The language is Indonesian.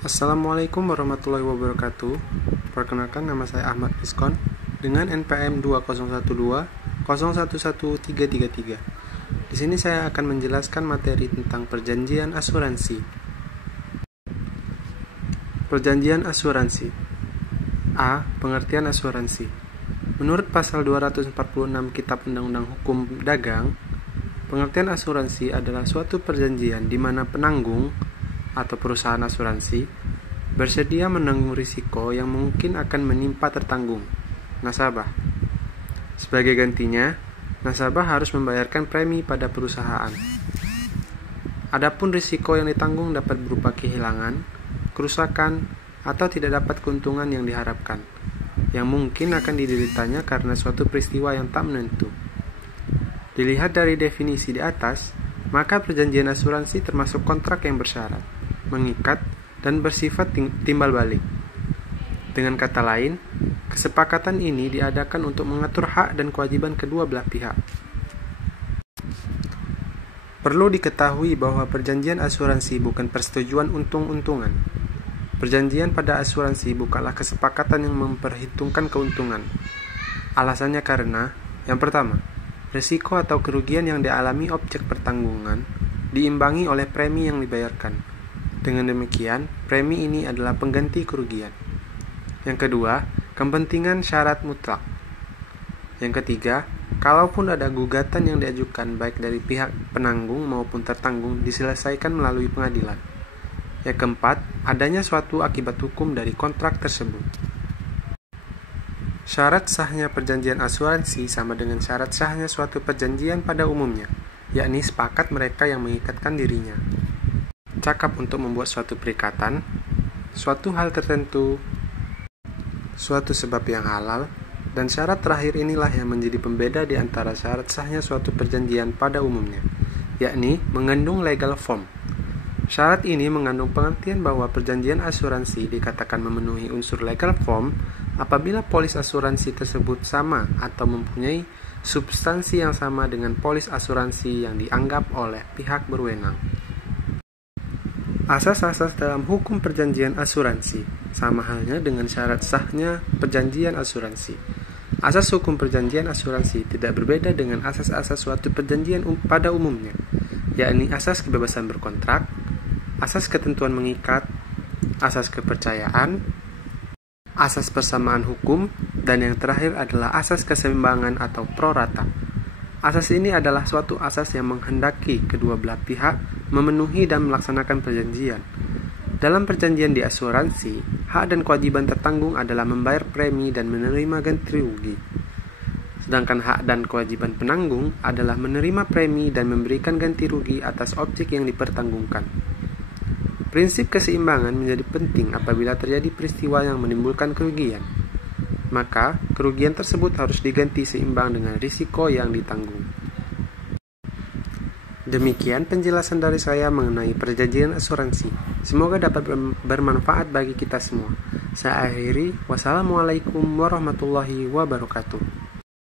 Assalamualaikum warahmatullahi wabarakatuh. Perkenalkan, nama saya Ahmad Iskon dengan NPM 2012011333. Di sini saya akan menjelaskan materi tentang perjanjian asuransi. Perjanjian asuransi. A. Pengertian asuransi. Menurut pasal 246 Kitab Undang-Undang Hukum Dagang, pengertian asuransi adalah suatu perjanjian di mana penanggung atau perusahaan asuransi bersedia menanggung risiko yang mungkin akan menimpa tertanggung nasabah. Sebagai gantinya, nasabah harus membayarkan premi pada perusahaan. Adapun risiko yang ditanggung dapat berupa kehilangan, kerusakan, atau tidak dapat keuntungan yang diharapkan, yang mungkin akan dideritanya karena suatu peristiwa yang tak menentu. Dilihat dari definisi di atas, maka perjanjian asuransi termasuk kontrak yang bersyarat, mengikat, dan bersifat timbal balik. Dengan kata lain, kesepakatan ini diadakan untuk mengatur hak dan kewajiban kedua belah pihak. Perlu diketahui bahwa perjanjian asuransi bukan persetujuan untung-untungan. Perjanjian pada asuransi bukanlah kesepakatan yang memperhitungkan keuntungan. Alasannya karena, yang pertama, risiko atau kerugian yang dialami objek pertanggungan diimbangi oleh premi yang dibayarkan. Dengan demikian, premi ini adalah pengganti kerugian. Yang kedua, kepentingan syarat mutlak. Yang ketiga, kalaupun ada gugatan yang diajukan baik dari pihak penanggung maupun tertanggung diselesaikan melalui pengadilan. Yang keempat, adanya suatu akibat hukum dari kontrak tersebut. Syarat sahnya perjanjian asuransi sama dengan syarat sahnya suatu perjanjian pada umumnya, yakni sepakat mereka yang mengikatkan dirinya. Cakap untuk membuat suatu perikatan, suatu hal tertentu, suatu sebab yang halal, dan syarat terakhir inilah yang menjadi pembeda di antara syarat sahnya suatu perjanjian pada umumnya, yakni mengandung legal form. Syarat ini mengandung pengertian bahwa perjanjian asuransi dikatakan memenuhi unsur legal form apabila polis asuransi tersebut sama atau mempunyai substansi yang sama dengan polis asuransi yang dianggap oleh pihak berwenang. Asas-asas dalam hukum perjanjian asuransi sama halnya dengan syarat sahnya perjanjian asuransi. Asas hukum perjanjian asuransi tidak berbeda dengan asas-asas suatu perjanjian pada umumnya, yakni asas kebebasan berkontrak, asas ketentuan mengikat, asas kepercayaan, asas persamaan hukum, dan yang terakhir adalah asas keseimbangan atau pro rata. Asas ini adalah suatu asas yang menghendaki kedua belah pihak memenuhi dan melaksanakan perjanjian. Dalam perjanjian di asuransi, hak dan kewajiban tertanggung adalah membayar premi dan menerima ganti rugi. Sedangkan hak dan kewajiban penanggung adalah menerima premi dan memberikan ganti rugi atas objek yang dipertanggungkan. Prinsip keseimbangan menjadi penting apabila terjadi peristiwa yang menimbulkan kerugian. Maka, kerugian tersebut harus diganti seimbang dengan risiko yang ditanggung. Demikian penjelasan dari saya mengenai perjanjian asuransi. Semoga dapat bermanfaat bagi kita semua. Saya akhiri, wassalamualaikum warahmatullahi wabarakatuh.